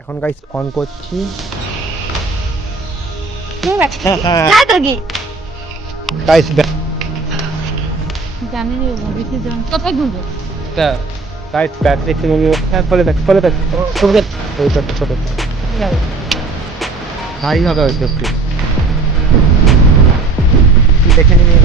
এখন guys on করছি। Guys জানি না বেশি জন কোথায় ঘুরবো গাইস ব্যাটারি থেকে ফলে দেখ ছোট ছোট তাই হবে হয়তো একটু দেখে নিয়ে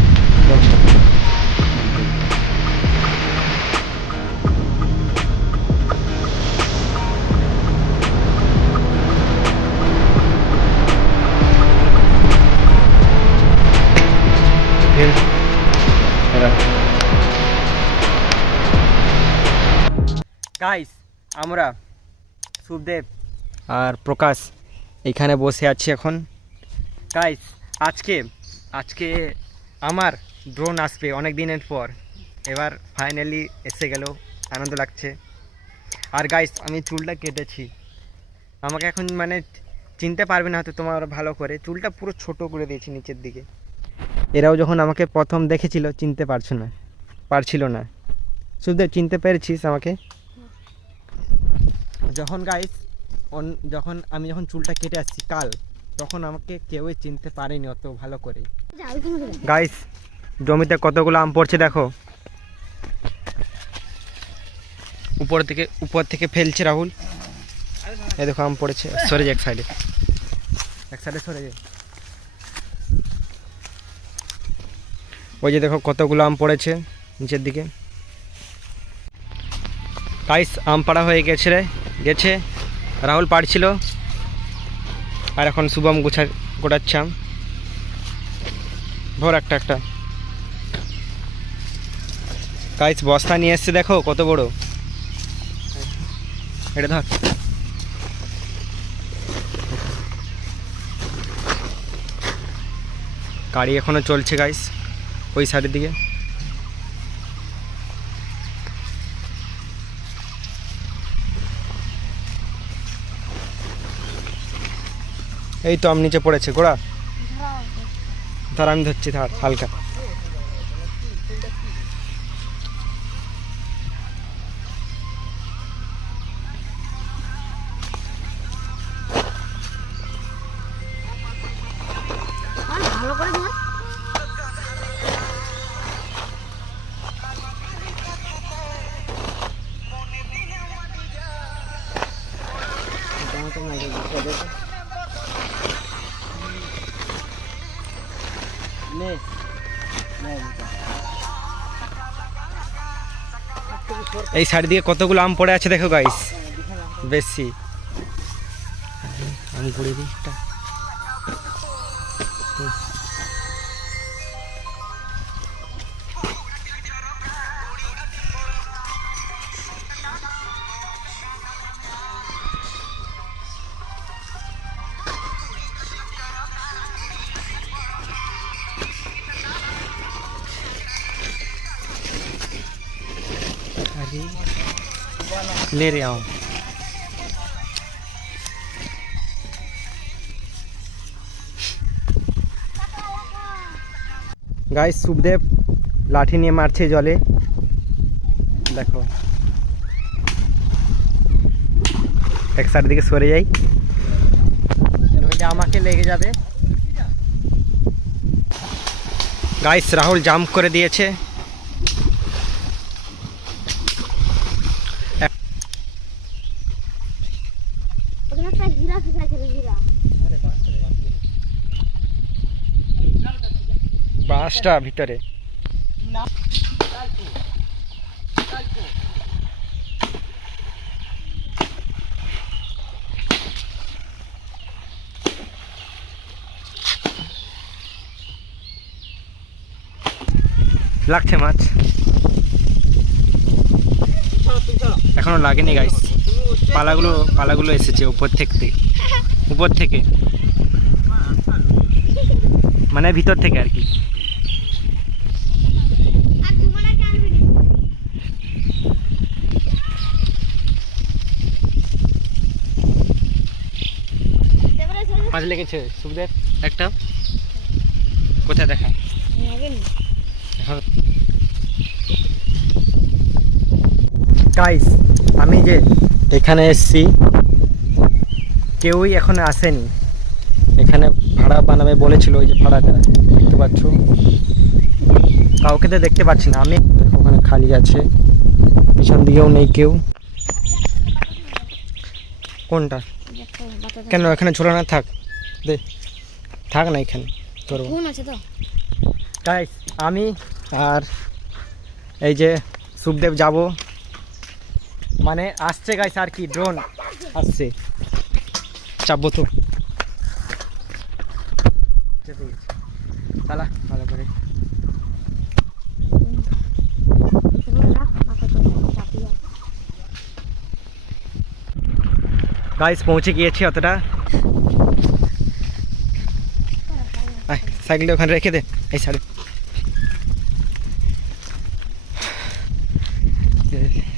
গাইস আমরা শুভদেব আর প্রকাশ এখানে বসে আছি এখন। গাইস আজকে আমার ড্রোন আসবে অনেক দিনের পর, এবার ফাইনালি এসে গেল, আনন্দ লাগছে। আর গাইস আমি চুলটা কেটেছি, আমাকে এখন মানে চিনতে পারবে না হয়তো তোমার ভালো করে, চুলটা পুরো ছোট করে দিয়েছি নিচের দিকে। এরাও যখন আমাকে প্রথম দেখেছিল চিনতে পারছিল না। শুভদেব চিনতে পেরেছিস আমাকে? যখন আমি চুলটা কেটে আসছি কাল, তখন আমাকে কেউই চিনতে পারেনি অত ভালো করে। গাইস জমিতে কতগুলো আম পড়ছে দেখো, উপর থেকে ফেলছে রাহুল। এই দেখো আম পড়েছে, সরে যায় এক সাইডে সরে যায়। ওই যে দেখো কতগুলো আম পড়েছে নিচের দিকে। গাইস আম পাড়া হয়ে গেছে, রাহুল পাড়ছিল আর এখন শুভম গোটাচ্ছে আম। ভোর একটা গাইস বস্তা নিয়ে এসছে দেখো কত বড়, এটা ধর। গাড়ি এখনো চলছে গাইস ওই সাইডের দিকে। এই তো আম নিচে পড়েছে, গোড়া ধর, আমি ধরছি ধর হালকা। ভালো করে ধর। এই সাইড দিয়ে কতগুলো আম পড়ে আছে দেখো গাইস, বেশি আমি পড়ে দিই। ले रहा हूँ गाइस। शुभदेव लाठी নিয়ে মারছে জলে, দেখো এক সাইড দিকে সরে যাই, নইলে আমাকে লেগে যাবে। গাইস রাহুল জাম্প করে দিয়েছে, বাসটা ভিতরে। লাগছে মাছ, এখনো লাগেনি গাইস। পালাগুলো এসেছে উপর থেকে মানে ভিতর থেকে আর কি। মাছ লেগেছে শুভদেব একটা, কোথায় দেখা এখন। গাইস আমি যে এখানে এসেছি কেউই এখন আসেনি। এখানে ভাড়া বানাবে বলেছিল, ওই যে ভাড়াটা দেখতে পাচ্ছ, কাউকে তো দেখতে পাচ্ছি না আমি। দেখো ওখানে খালি আছে, পিছন দিকেও নেই কেউ। কোনটা? কেন এখানে ঝোলানো থাক, দে থাক না এখানে তোর। গাইস আমি আর এই যে সুখদেব যাব, মানে আসছে গাইস, আর কি ড্রোন আসছে, চাপবো তো। চালা ভালো করে। গাইস পৌঁছে গিয়েছি অতটা। সাইকেলটা ওখানে রেখে দে, এই সাইডে।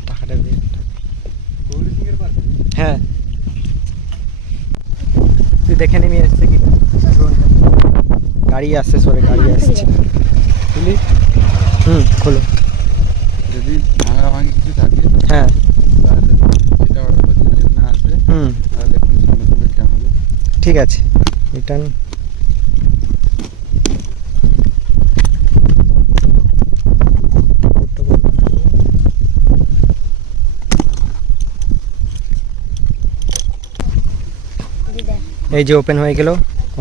টাকাটা দিয়ে, হ্যাঁ তুই দেখে নেমে এসছে কি গাড়ি আসছে, সরে গাড়ি আসছে। খুলি? খোলো। যদি ভাঙা ভাঙি কিছু থাকে, হ্যাঁ তাহলে যেটা অর্ডার করছি যদি না আসে, তাহলে একটু সঙ্গে সঙ্গে রিটার্ন হবে। ঠিক আছে, রিটার্ন। এই যে ওপেন হয়ে গেল,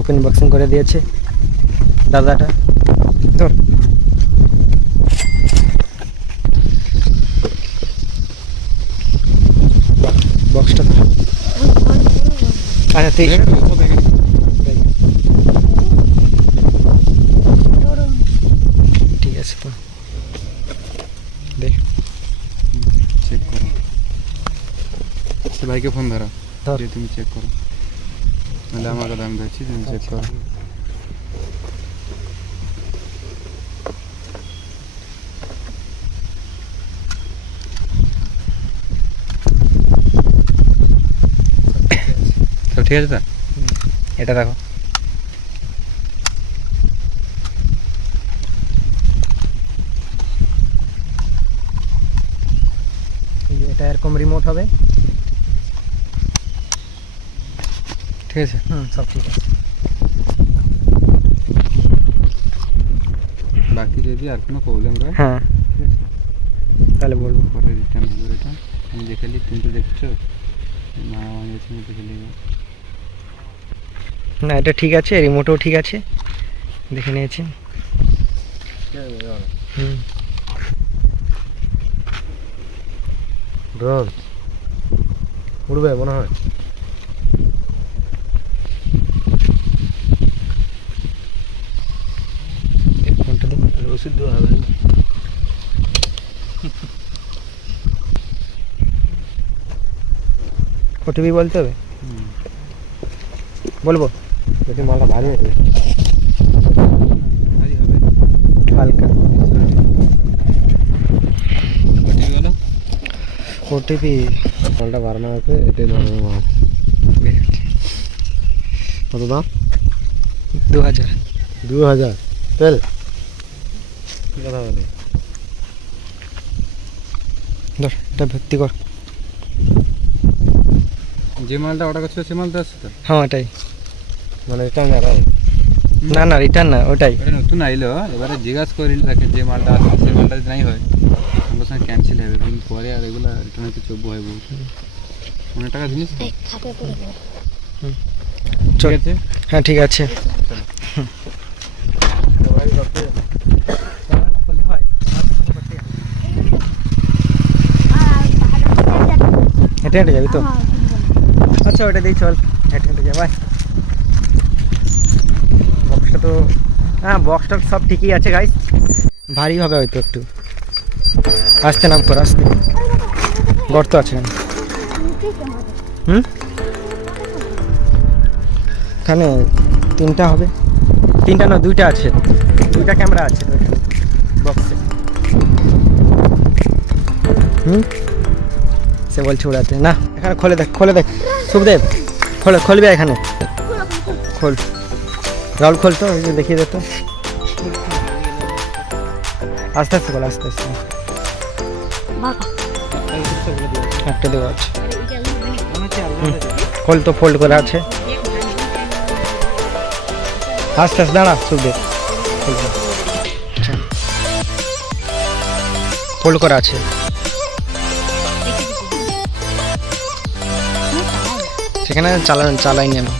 ওপেন বক্সিং করে দিয়েছে দাদাটা। ধর বক্সটা ধর। আচ্ছা ঠিক দেখে নিবি, সব দেখে নিবি। ঠিক আছে তো দেখ। চেক করো, সে ভাইকে ফোন ধরো, ধর। দিয়ে তুমি চেক করো, নাহলে আমার কথা আমি ধরছি, তুমি চেক করো। সব ঠিক আছে তো? এটা দেখো, এই যে এটা এরকম রিমোট হবে। ঠিক আছে। সব ঠিক আছে। বাকি যদি আর কোনো প্রবলেম হয়, হ্যাঁ তাহলে বলবো। পরে রিটার্ন হবে। এটা আমি দেখে নিই, তুমি তো দেখছো না, আমি গেছি দেখে নিই। না এটা ঠিক আছে, রিমোটও ঠিক আছে, দেখে নিয়েছি। ড্রোন উড়বে মনে হয়। কোনটা দিন ওষুধ দেওয়া হবে। ওটিপি বলতে হবে, বলবো যদি মালটা ভারী হবে, ভারী হবে হালকা। গেল ওটিপি মালটা বাড়ানো আছে, এটাই ধরনের মাল। কত দাম? 2000। 2000 তেল? কি কথা বলে? ধর এটা ভর্তি কর। যে মালটা অর্ডার করছিল সে মালটা আসছে তো? হ্যাঁ ওটাই। মানে রিটার্ন যাবে? না রিটার্ন না, ওটাই। ওটা নতুন আইলো, এবারে জিজ্ঞাসা করিল তাকে যে মালটা আসছে সে মালটা যদি নাই হয় সঙ্গে সঙ্গে ক্যান্সেল হবে, কিন্তু পরে আর এগুলো রিটার্ন হতে চব্য হয় বহু অনেক টাকা জিনিস তো। ঠিক আছে। হ্যাঁ ঠিক আছে। হেঁটে হেঁটে যাবি তো? আচ্ছা ওটা দিয়ে চল, হেঁটে হেঁটে যা। ভাই বক্সটা তো, হ্যাঁ বক্সটা সব ঠিকই আছে গাইস, ভারী হবে হয়তো একটু। আস্তে নাম কর, আস্তে। গর্ত আছে কেন? এখানে 3টা হবে, 3টা না 2টা আছে, 2টা ক্যামেরা আছে তো এখানে বক্সে। সে বলছে উড়াতে না। এখানে খোলে দেখ, খোলে দেখ সুখদেব, খুলবে এখানে, খোল রাহুল, খোল তো, দেখিয়ে দে তো। আস্তে আস্তে খোল, আস্তে আস্তে। একটা দেওয়া আছে। খোল তো ফোল্ড করা আছে। আস্তে আস্তে দাঁড়া সুখদেব, ফোল্ড করা আছে। সেখানে চালাইনি আমি।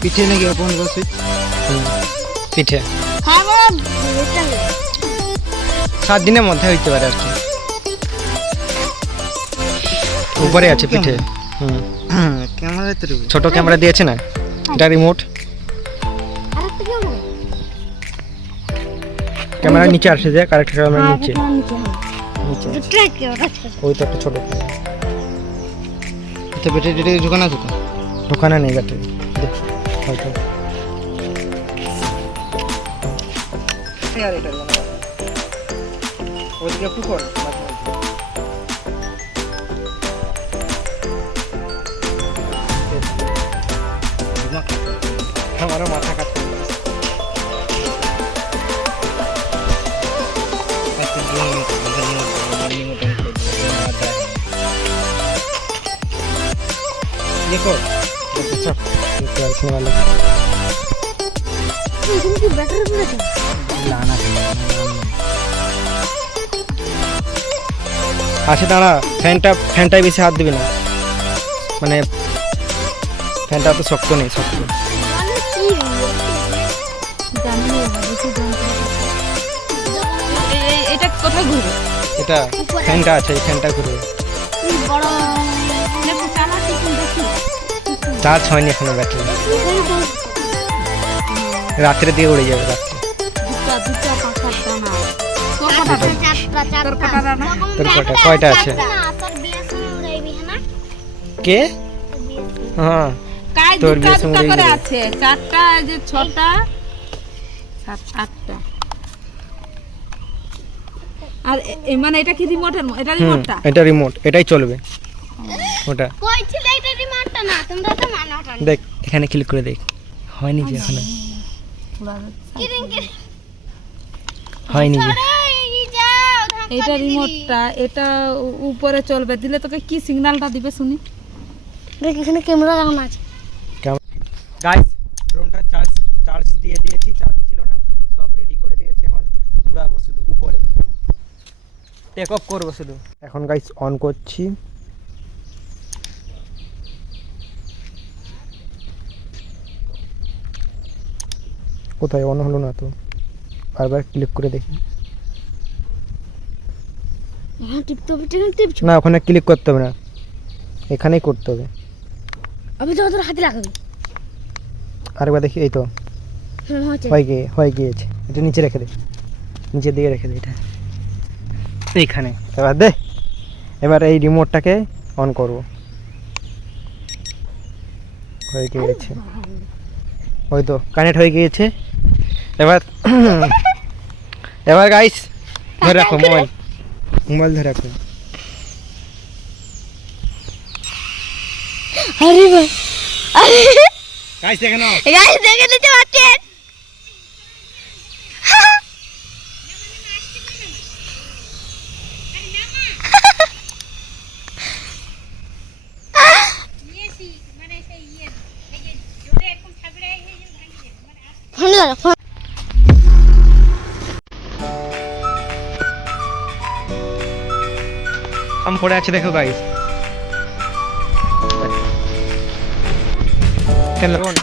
পিঠে নাকি কোন বসে? পিঠে হ্যাঁ বাবা, এটা 7 দিনের মধ্যে হইতে পারে আর কি। উপরে আছে পিঠে। ক্যামেরা তো ছোট ক্যামেরা দিয়েছে না, এটা রিমোট। আরেকটা কেমন? ক্যামেরা নিচে আসে যে, কারেক্ট ক্যামেরা নিচে নিচে নিচে ট্র্যাক ক্যামেরা। ওই তো একটা ছোট তো ব্যাটারি দোকান আছে তো? দোকানে নেই ব্যাটারি, হয়তো ওদিকে একটু কর। আমারও মাথা কাটতে দেখো দেখতে পারছি না ভালো। এখানে কি ব্যাটারি পড়েছে? আসে দাঁড়া, ফ্যানটাই বেশি হাত দিবি না, মানে ফ্যানটা তো শক্ত নেই, শক্ত। মানে কি জানি না, বেশি জানতে না। এটা কোথায় ঘুরবে? এটা ফ্যানটা আছে, এই ফ্যানটা ঘুরবে। এই বড় দেখো চালাতে কোন দেখি। চার্জ হয়নি এখনো ব্যাটারি, রাত্রে দিয়ে উড়ে যাবে রাত্রে। দুটা পাখার দানা। চারটা দানা। তোর কয়টা আছে? তোর বিয়ের সময় উড়াইবি না? কে? হ্যাঁ কাজ তোর দুটা বিয়ের দুটা সময় করে উড়িয়ে আছে, 4টা, যে 6টা, 7, 8টা। আর মানে এটা কি রিমোটের? এটা রিমোটটা? এটা রিমোট, এটাই চলবে ওটা। কই ছিল এটা রিমোটটা? না তোমরা তো মানাওটা। দেখ এখানে ক্লিক করে দেখ, হয়নি যে এখনো, কিরিং কিরিং। হয়নি যে। এই যাও ধাক্কা এটা দিলি। রিমোটটা, এটা উপরে চলবে, দিলে তোকে কি সিগন্যালটা দিবে শুনি? দেখ এখানে ক্যামেরা লাগানো আছে। গাইস ড্রোনটা চার্জ দিয়ে দিয়েছি, চার্জ ছিল না, সব রেডি করে দিয়েছি। এখন উড়াবো শুধু উপরে, টেক অফ করবো শুধু। এখন গাইস অন করছি। কোথায় অন হলো না তো, বারবার ক্লিক করে দেখি। হ্যাঁ টিপতে হবে, টিপছ। না ওখানে ক্লিক করতে হবে না, এখানেই করতে হবে। আমি তো তোর হাতে লাগাবি। আরেকবার দেখি, এই তো হ্যাঁ হচ্ছে। হয়ে গিয়েছে। এটা নিচে রেখে দে, নিচের দিকে রেখে দে এটা এইখানে। এবার এই রিমোটটাকে অন করব। হয়ে গিয়েছে, ওই তো কানেক্ট হয়ে গিয়েছে। এবার গাইস ধরে রাখো, মোবাইল ধরে রাখো। আরে ভাই, গাইস দেখে নাও, গাইস দেখে নিতে পাচ্ছেন। ফোন আম পড়ে আছে দেখো গাইস।